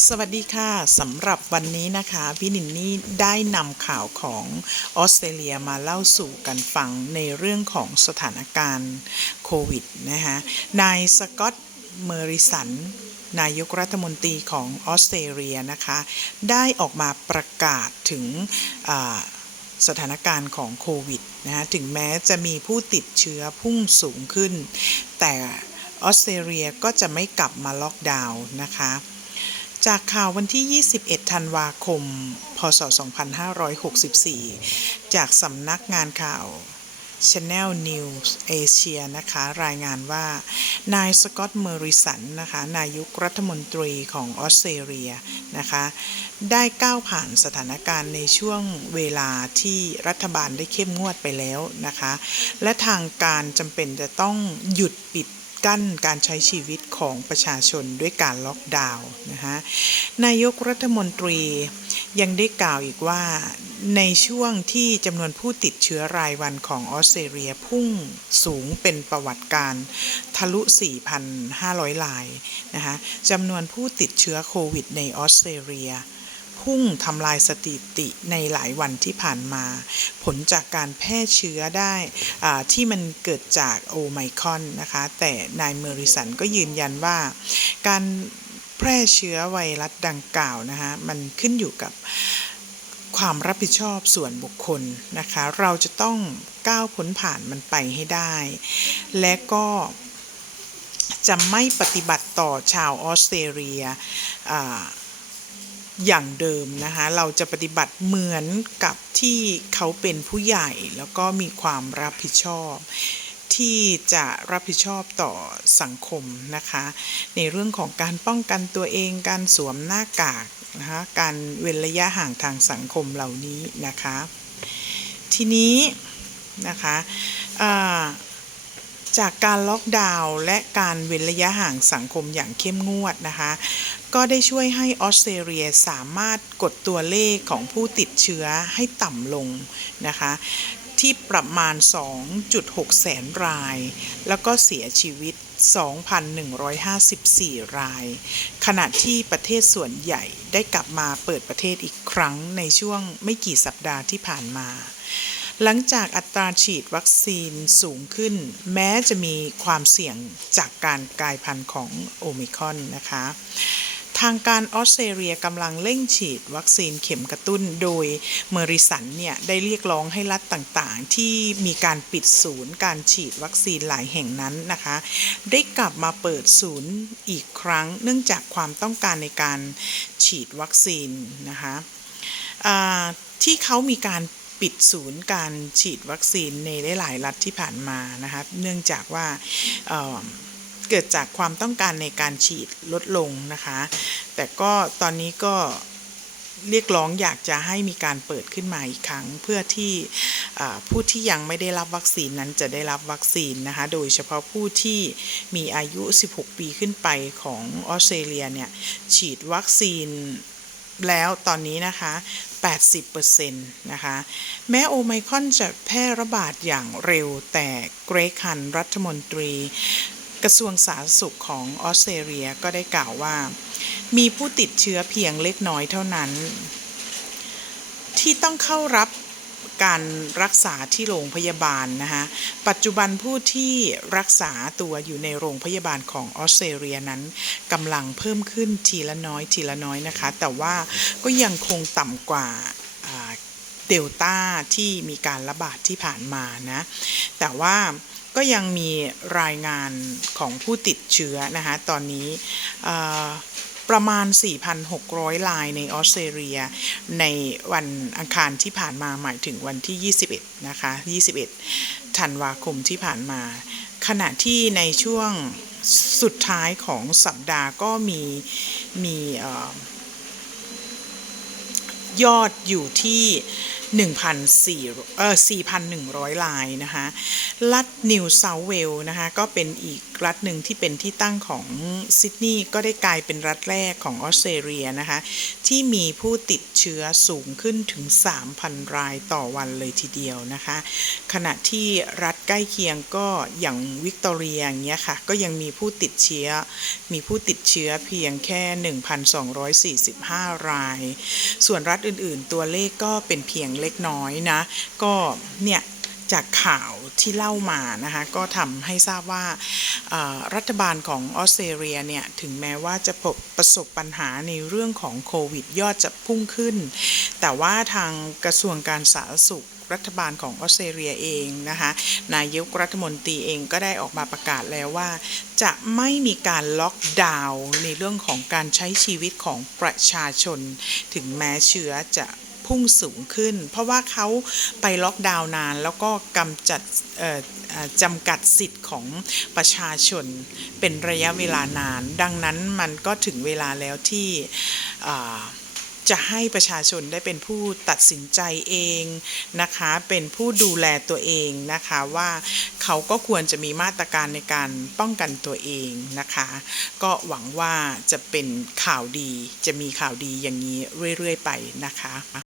สวัสดีค่ะสำหรับวันนี้นะคะ พี่นินนี่ได้นำข่าวของออสเตรเลียมาเล่าสู่กันฟังในเรื่องของสถานการณ์โควิดนะคะนายสกอตเมอริสันนายกรัฐมนตรีของออสเตรเลียนะคะ ได้ออกมาประกาศถึงสถานการณ์ของโควิดนะคะถึงแม้จะมีผู้ติดเชื้อพุ่งสูงขึ้น แต่ออสเตรเลียก็จะไม่กลับมาล็อกดาวน์นะคะ จากข่าววันที่ 21 ธันวาคม พศ 2564 จากสำนักงานข่าว Channel News Asia นะคะ รายงานว่า นายสกอตต์เมอริสันนะคะ นายกรัฐมนตรีของออสเตรเลียนะคะ ได้ก้าวผ่านสถานการณ์ในช่วงเวลาที่รัฐบาลได้เข้มงวดไปแล้วนะคะ และทางการจำเป็นจะต้องหยุดปิด กั้นการใช้ชีวิตของประชาชนด้วยการล็อกดาวน์นะคะนายกรัฐมนตรียังได้กล่าวอีกว่าในช่วงที่จำนวนผู้ติดเชื้อรายวันของออสเตรเลียพุ่งสูงเป็นประวัติการทะลุ 4,500 รายนะคะจำนวนผู้ติดเชื้อโควิดในออสเตรเลีย พุ่งทำลายสถิติในหลายวันที่ผ่านมา ผลจากการแพร่เชื้อได้ที่มันเกิดจากโอไมคอนนะคะ แต่นายเมอริสันก็ยืนยันว่า การแพร่เชื้อไวรัสดังกล่าวนะคะมันขึ้นอยู่กับความรับผิดชอบส่วนบุคคลนะคะ เราจะต้องก้าวพ้นผ่านมันไปให้ได้ และก็จะไม่ปฏิบัติต่อชาวออสเตรเลีย อย่างเดิมนะคะ เราจะปฏิบัติเหมือนกับที่เขาเป็นผู้ใหญ่แล้วก็มีความรับผิดชอบ ที่จะรับผิดชอบต่อสังคมนะคะ ในเรื่องของการป้องกันตัวเองการสวมหน้ากากนะคะการเว้นระยะห่างทางสังคมเหล่านี้นะคะ ทีนี้นะคะ จากการล็อกดาวน์และการเว้นระยะห่างสังคมอย่างเข้มงวดนะคะ ก็ได้ช่วยให้ออสเตรเลียสามารถกดตัวเลขของผู้ติดเชื้อให้ต่ำลงนะคะ ที่ประมาณ 2.6 แสนราย แล้วก็เสียชีวิต 2,154 ราย ขณะที่ประเทศส่วนใหญ่ได้กลับมาเปิดประเทศอีกครั้งในช่วงไม่กี่สัปดาห์ที่ผ่านมา หลังจากอัตราฉีดวัคซีนสูงขึ้น แม้จะมีความเสี่ยงจากการกลายพันธุ์ของโอมิคอนนะคะ ทางการออสเตรเลียกำลังเร่งฉีดวัคซีนเข็มกระตุ้นโดยเมอริสันเนี่ย ได้เรียกร้องให้รัฐต่างๆ ที่มีการปิดศูนย์การฉีดวัคซีนหลายแห่งนั้นนะคะ ได้กลับมาเปิดศูนย์อีกครั้ง เนื่องจากความต้องการในการฉีดวัคซีนนะคะที่เขามีการ ปิดศูนย์การฉีดวัคซีนในหลายรัฐที่ผ่านมานะคะเนื่องจากว่าเเกิดจากความต้องการในการฉีดลดลงนะคะ แต่ก็ตอนนี้ก็เรียกร้องอยากจะให้มีการเปิดขึ้นมาอีกครั้ง เพื่อที่ผู้ที่ยังไม่ได้รับวัคซีนนั้นจะได้รับวัคซีนนะคะ โดยเฉพาะผู้ที่มีอายุ 16 ปีขึ้นไปของออสเตรเลียเนี่ยฉีดวัคซีนแล้วตอนนี้นะคะ 80%นะคะ แม้โอไมคอนจะแพร่ระบาดอย่างเร็วแต่เกรกฮันรัฐมนตรีกระทรวงสาธารณสุขของออสเตรเลียก็ได้กล่าวว่า มีผู้ติดเชื้อเพียงเล็กน้อยเท่านั้น ที่ต้องเข้ารับ การรักษาที่โรงพยาบาลนะคะปัจจุบันผู้ที่รักษาตัวอยู่ในโรงพยาบาลของออสเตรเลียนั้นกำลังเพิ่มขึ้นทีละน้อยทีละน้อยนะคะ แต่ว่าก็ยังคงต่ำกว่าเดลต้าที่มีการระบาดที่ผ่านมานะ แต่ว่าก็ยังมีรายงานของผู้ติดเชื้อนะคะ ตอนนี้ ประมาณ 4,600รายในออสเตรเลีย ในวันอังคารที่ผ่านมาหมายถึงวันที่ 21 นะคะ 21 ธันวาคมที่ผ่านมา ขณะที่ในช่วงสุดท้ายของสัปดาห์ก็มีมีออยอดอยู่ที่ 1,400เอ่อ4,100รายนะคะรัฐนิวเซาเวลส์นะคะก็เป็นอีกรัฐหนึ่งที่เป็นที่ตั้งของซิดนีย์ก็ได้กลายเป็นรัฐแรกของออสเตรเลียนะคะที่มีผู้ติดเชื้อสูงขึ้นถึง 3,000 รายต่อวันเลยทีเดียวนะคะขณะที่รัฐใกล้เคียงก็อย่างวิกตอเรียอย่างเงี้ยค่ะก็ยังมีผู้ติดเชื้อ มีผู้ติดเชื้อเพียงแค่ 1,245 ราย ส่วนรัฐอื่นๆ ตัวเลขก็เป็นเพียงเล็กน้อยนะ ก็เนี่ยจากข่าวที่เล่ามานะคะก็ทำให้ทราบว่ารัฐบาลของออสเตรเลียเนี่ยถึงแม้ว่าจะพบประสบปัญหาในเรื่องของโควิดยอดจะพุ่งขึ้น แต่ว่าทางกระทรวงการสาธารณสุขรัฐบาลของออสเตรเลียเองนะคะนายกรัฐมนตรีเองก็ได้ออกมาประกาศแล้วว่า จะไม่มีการล็อกดาวน์ในเรื่องของการใช้ชีวิตของประชาชน ถึงแม้เชื้อจะ พุ่งสูงขึ้น เพราะว่าเขาไปล็อกดาวน์นาน แล้วก็กำจัดจำกัดสิทธิ์ของประชาชนเป็นระยะเวลานาน ดังนั้นมันก็ถึงเวลาแล้วที่จะให้ประชาชนได้เป็นผู้ตัดสินใจเองนะคะ เป็นผู้ดูแลตัวเองนะคะว่าเขาก็ควรจะมีมาตรการในการป้องกันตัวเองนะคะ ก็หวังว่าจะเป็นข่าวดี จะมีข่าวดีอย่างนี้เรื่อยๆไปนะคะ